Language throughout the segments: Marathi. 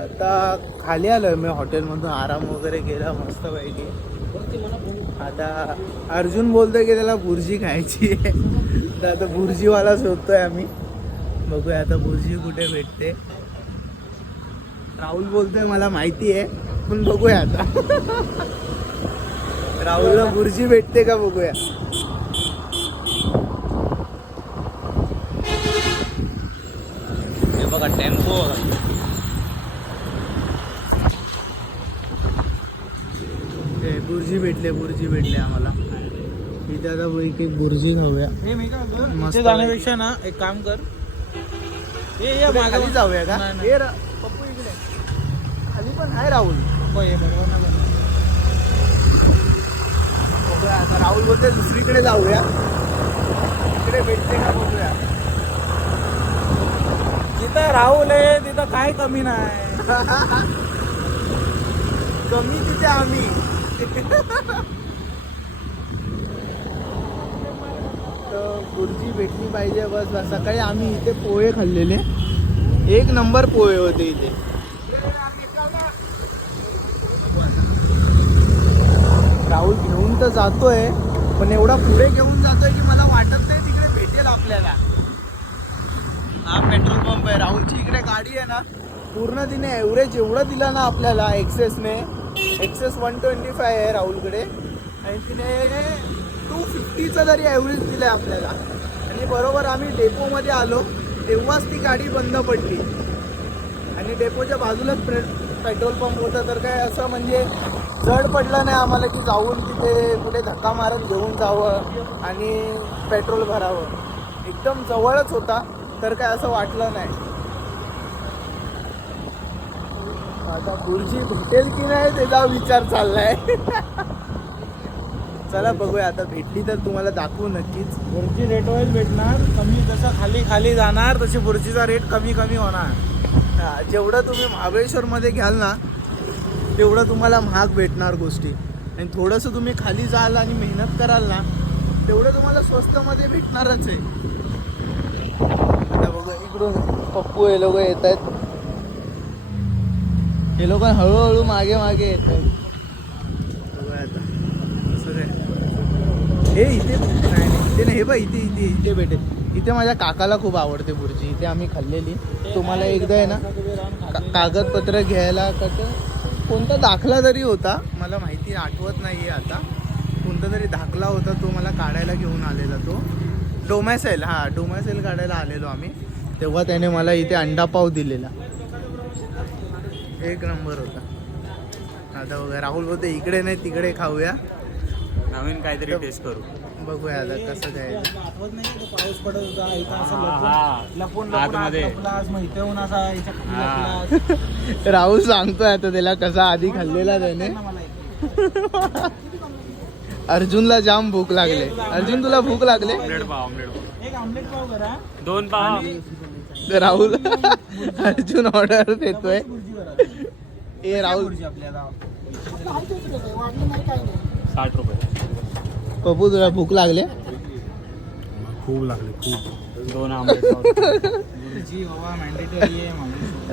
आता खाली आलोय मी हॉटेलमधून, आराम वगैरे केला मस्त पैकी. आता अर्जुन बोलतोय की त्याला बुर्जी खायची आहे. तर आता बुर्जीवाला शोधतोय आम्ही. बघूया आता बुर्जी कुठे भेटते. राहुल बोलतोय मला माहिती आहे, पण बघूया आता. राहुलला बुर्जी भेटते का बघूया. हे बघा टेम्पो. बुर्जी भेटले आम्हाला इथे. आता एक बुर्जी खाऊया. मस्त जाण्यापेक्षा ना एक काम कर, खाली जाऊया का. पप्पू इकडे खाली पण आहे राहुल. आता राहुल बोलते दुसरीकडे जाऊया, इकडे भेटते का बघूया. जिथं राहुल आहे तिथं काय कमी नाही. कमी तिथे आम्ही. बुर्जी भेटली पाहिजे बस. सकाळी आम्ही इथे पोहे खाल्लेले, एक नंबर पोहे होते इथे. राहुल घेऊन तर जातोय, पण एवढा पुढे घेऊन जातोय की मला वाटत नाही तिकडे भेटेल आपल्याला. हा पेट्रोल पंप आहे. राहुलची इकडे गाडी आहे ना, पूर्ण तिने ॲव्हरेज एवढं दिला ना आपल्याला. एक्सेस 125 आहे राहुलकडे, आणि तिने 250चा तरी ॲव्हरेज दिलाय आपल्याला. आणि बरोबर आम्ही डेपोमध्ये आलो तेव्हाच ती गाडी बंद पडली, आणि डेपोच्या बाजूलाच पेट्रोल पंप होता. तर काय असं म्हणजे जड पडलं नाही आम्हाला की जाऊन तिथे कुठे धक्का मारत घेऊन जावं आणि पेट्रोल भरावं. एकदम जवळच होता, तर काय असं वाटलं नाही. आता बुर्जी भेटेल की नाही त्याचा विचार चाललाय. चला बघूया, आता भेटली तर तुम्हाला दाखवू नक्कीच. बुर्जी रेट वाईज भेटणार. कमी जसं खाली खाली जाणार तशी बुर्जीचा रेट कमी कमी होणार. जेवढं तुम्ही महाबळेश्वरमध्ये घ्याल ना तेवढं तुम्हाला महाग भेटणार गोष्टी, आणि थोडंसं तुम्ही खाली जाल आणि मेहनत कराल ना तेवढं तुम्हाला स्वस्तमध्ये भेटणारच आहे. आता बघा इकडून पप्पू हे लोक येत आहेत. हे लोक हळूहळू मागे मागे येत आहेत. बघा आता सगळे हे इथे नाही, हे बघ इथे भेटेल. इथे माझ्या काकाला खूप आवडते बुर्जी. इथे आम्ही खाल्लेली. तुम्हाला एकदा आहे ना कागदपत्र घ्यायला कोणता दाखला तरी होता, मला माहिती आठवत नाही आहे आता. कोणता तरी दाखला होता, तो मला काढायला घेऊन आलेला. तो डोमॅसेल काढायला आलेलो आम्ही, तेव्हा त्याने मला इथे अंडा पाव दिलेला. एक नंबर होता. आता बघा राहुल बोलते इकडे नाही तिकडे खाऊया, नवीन काहीतरी टेस्ट करू. बघूया आता कसं काय. आठवत नाही पाऊस पडत होता इथं असं लपून लपलास, मग इथे येऊन असा याच्या खाली लपलास. राहुल सांगतोय आता त्याला कसा आधी खाल्लेला त्याने. अर्जुनला जाम भूक लागले. अर्जुन तुला भूक लागले. एक ऑमलेट पाव करा, 2 पाव. राहुल अर्जुन ऑर्डर देतोय. ए राहुल 60 रुपये. पप्पू तुला भूक लागले. खूप लागले, खूप. 2 ऑमलेट पाव.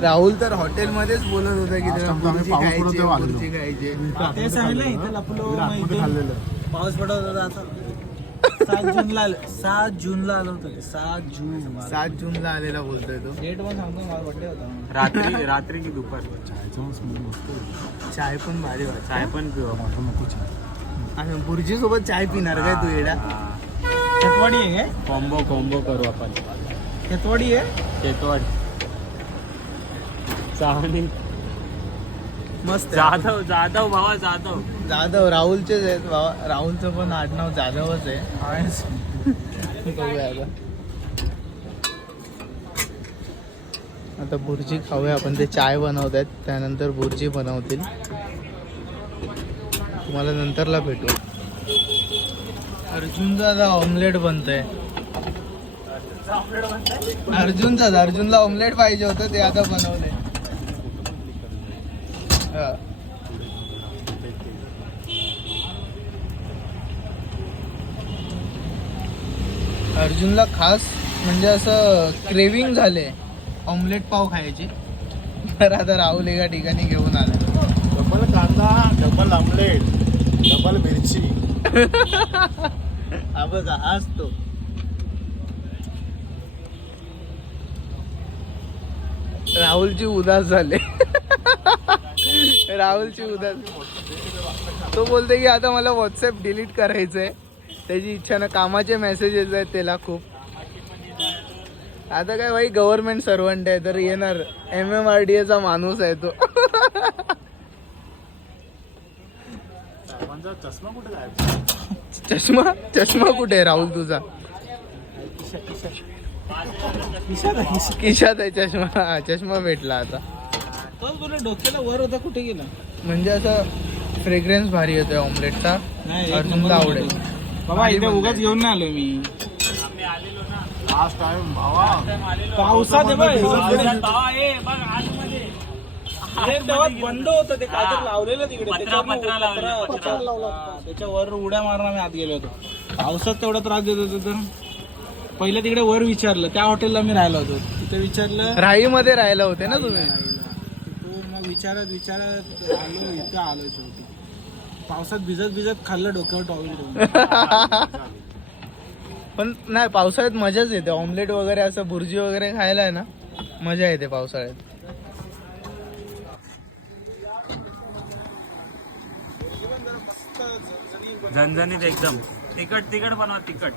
राहुल तर हॉटेलमध्येच बोलत होता की त्याला बुर्जी खायची. ते सांगितलं इथं लपलो, पाऊस पडत होता असं. 7 जूनला आलो होतो. 7 जूनला आलेला बोलतोय तो. डेट पण सांगतो, मला बर्थडे होता. रात्री की दुपार. चाय पण भारी वाटत. चाय पण पिऊ. आणि बुर्जी सोबत चाय पिणार काय तू येडा. केतवाडी आहे काय? कॉम्बो करू आपण. केतवाडी आहे. केतवाडी चावणी मस्त. जाधव भावा जाधव राहुलचेच आहेत भावा. राहुलचं पण आडनाव जाधवच आहे. बघूया आता बुर्जी खाऊया आपण. ते चाय बनवत आहेत, त्यानंतर बुर्जी बनवतील. तुम्हाला नंतरला भेटू. अर्जुनचा ऑमलेट बनतोय. अर्जुनला ऑमलेट पाहिजे होतं, ते आता बनवलंय. अर्जुनला खास म्हणजे असं क्रेविंग झाले ऑमलेट पाव खायची. तर आता राहुल एका ठिकाणी घेऊन आला. डबल कांदा, डबल आमलेट, डबल मिरची. हा बघा हाच तो. राहुलची उदास झाले. राहुलची उदास. तो बोलते की आता मला व्हॉट्सअप डिलीट करायचंय. त्याची इच्छा ना, कामाचे मेसेजेस आहेत त्याला खूप. आता काय भाई गव्हर्नमेंट सर्वंट आहे तर येणार. MMRDA चा माणूस आहे तो. चष्मा कुठे जायचा? चष्मा कुठे आहे राहुल तुझा? खिशात आहे चष्मा. हा, चष्मा भेटला आता. तो तुला डोक्याला वर होता, कुठे गेला? म्हणजे असं फ्रेग्रन्स भारी येतोय ऑमलेटचा. अर्जुनला आवडेल. बाबा इथे उगाच घेऊन नाही आलो मी. लास्ट टाइम पावसात बंद होतं ते काहीतरी लावलेलं तिकडे. त्याच्यावर उड्या मारणार मी आत गेलो होतो. पावसात तेवढा त्रास देत होतो तर पहिलं तिकडे वर विचारलं. त्या हॉटेलला मी राहिलो होतो. तिथे विचारलं, राहीमध्ये राहिला होते ना तुम्ही? तिथून मग विचारत आलो. इथं आलो शेवटी. पावसात भिजत खाल्लं डोक्यावर टॉवेल घेऊन. पण नाही, पावसाळ्यात मजाच येते. ऑमलेट वगैरे असं भुर्जी वगैरे खायला आहे ना, मजा येते पावसाळ्यात. झणझणीत एकदम. तिखट बनवा, तिखट.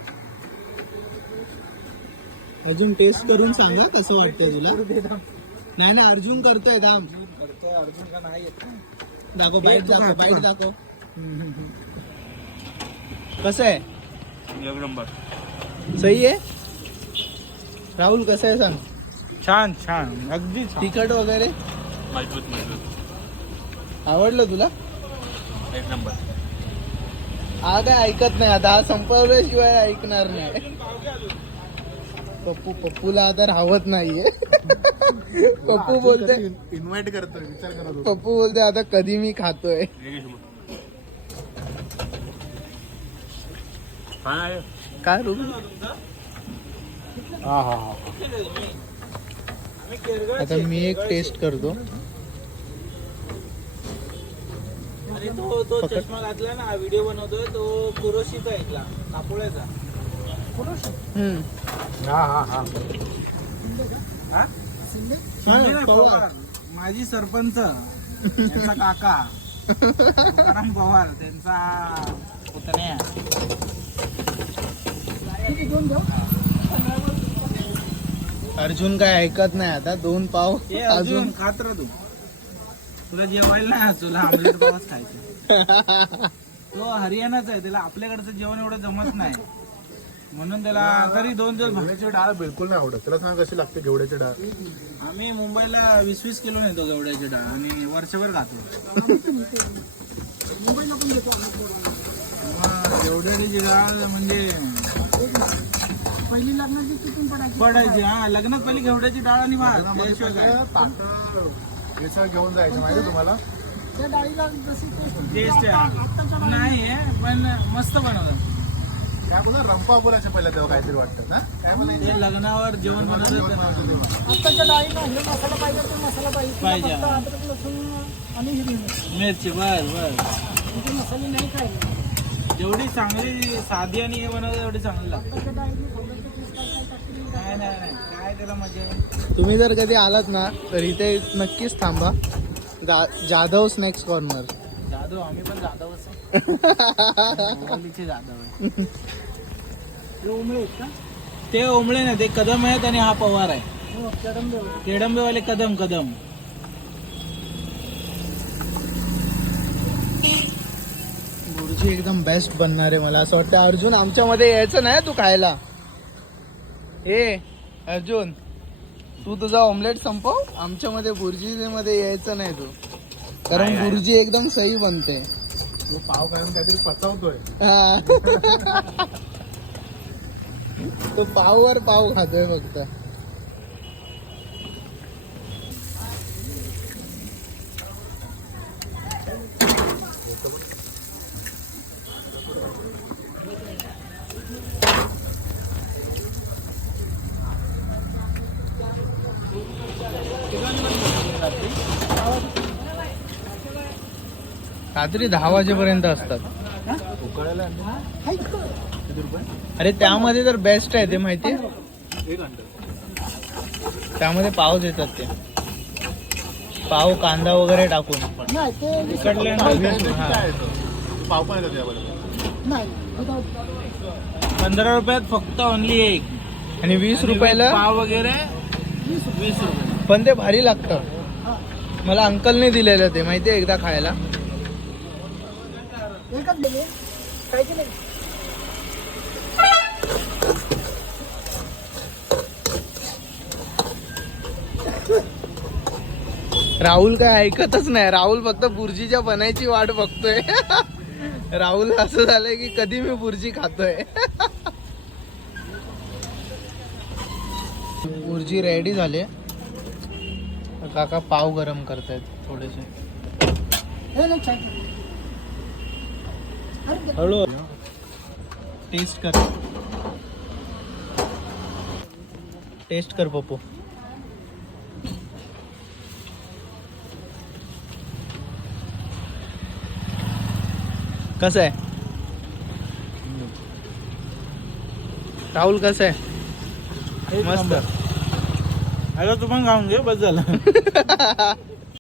अजून टेस्ट करून सांगा कसं वाटतंय तुला. नाही ना, अर्जुन करतोय दाम. अर्जुन का नाही येत. दाखव बाईट दाखव. कसं आहे? एक नंबर. सही आहे. राहुल कसं आहे सांग. छान अगदी तिखट वगैरे मजबूत. आवडलं तुला? एक नंबर. हा काय ऐकत नाही आता. हा संपवल्याशिवाय ऐकणार नाही. पप्पूला आता राहत नाहीये. पप्पू बोलते इन्व्हाइट करतोय. विचार करत पप्पू बोलते आता कधी मी खातोय. काय रूम. आता मी एक टेस्ट करतो. आणि तो चष्मा घातला ना, व्हिडिओ बनवतोय तो कुरोशीचा ऐकला, कापोळ्याचा. पवार माजी सरपंच त्यांचा काका तुकाराम पवार त्यांचा पुतण्या. अर्जुन काय ऐकत नाही आता. 2 पाव अजून खात राह तू. तुला जेवायला नाही, तुला आमलेट पावच खायचं. तो हरियाणाचा आहे, त्याला आपल्याकडचं जेवण एवढं जमत नाही. म्हणून त्याला तरी 2 दिवस घेवड्याची डाळ बिलकुल नाही आवडत. त्याला सांग कशी लागते घेवड्याची डाळ. आम्ही मुंबईला 20-20 किलो नेतो घेवड्याची डाळ आणि वर्षभर खातो. घेवड्याची डाळ म्हणजे पहिली लग्नाची पडायची. हा, लग्नात पहिली घेवड्याची डाळ आणि भात. त्याशिवाय काय मिसळ घेऊन जायचं माहिती तुम्हाला. टेस्ट नाही आहे पण मस्त बनवतात. त्या अगोदर रंपा बोलायचं पहिलं तेव्हा काहीतरी वाटतं ना. ते लग्नावर जेवण बनवतात पाहिजे. मिरची बर जेवढी चांगली साधी आणि हे बनवतात तेवढी चांगली लागते. नाही काय त्याला मजा आहे. तुम्ही जर कधी आलात ना तर इथे नक्कीच थांबा. Jadhav snacks corner. जाधव आम्ही पण जाधवच आहे. जाधव आहे. ते ओंबळे ना, ते कदम आहेत आणि हा पवार आहे. केडंबेवाले कदम. भुर्जी एकदम बेस्ट बनणार आहे. मला असं वाटतं अर्जुन आमच्यामध्ये यायचं नाही तू खायला. अर्जुन तू तुझा ऑमलेट संपव. आमच्यामध्ये भुर्जी मध्ये यायचं नाही तू. कारण भुर्जी एकदम सही बनते. तो पाव खाऊन काहीतरी पचवतोय. तो पाववर पाव खातोय फक्त. रात्री 10 वाजेपर्यंत असतात. उकळायला किती रुपये? अरे त्यामध्ये तर बेस्ट आहे ते माहिती, त्यामध्ये पाव देतात ते, पाव कांदा वगैरे टाकून. उकडले ना. काय येतो पाव पण येतात याबरोबर. 15 रुपयात फक्त ओनली एक. आणि 20 रुपयाला पाव वगैरे 20 रुपये. पण ते भारी लागतं. मला अंकलने दिलेलं ते माहितीये एकदा खायला. राहुल काय ऐकतच नाही. राहुल फक्त बुर्जीच्या बनायची वाट बघतोय. राहुल असं झालंय की कधी मी बुर्जी खातोय. बुर्जी रेडी झाले. काका पाव गरम करतायत थोडेसे. हळू टेस्ट कर, टेस्ट कर पप्पू. कसं आहे राहुल, कसं आहे? मस्त. अरे तू पण खाऊन घे, बस झालं.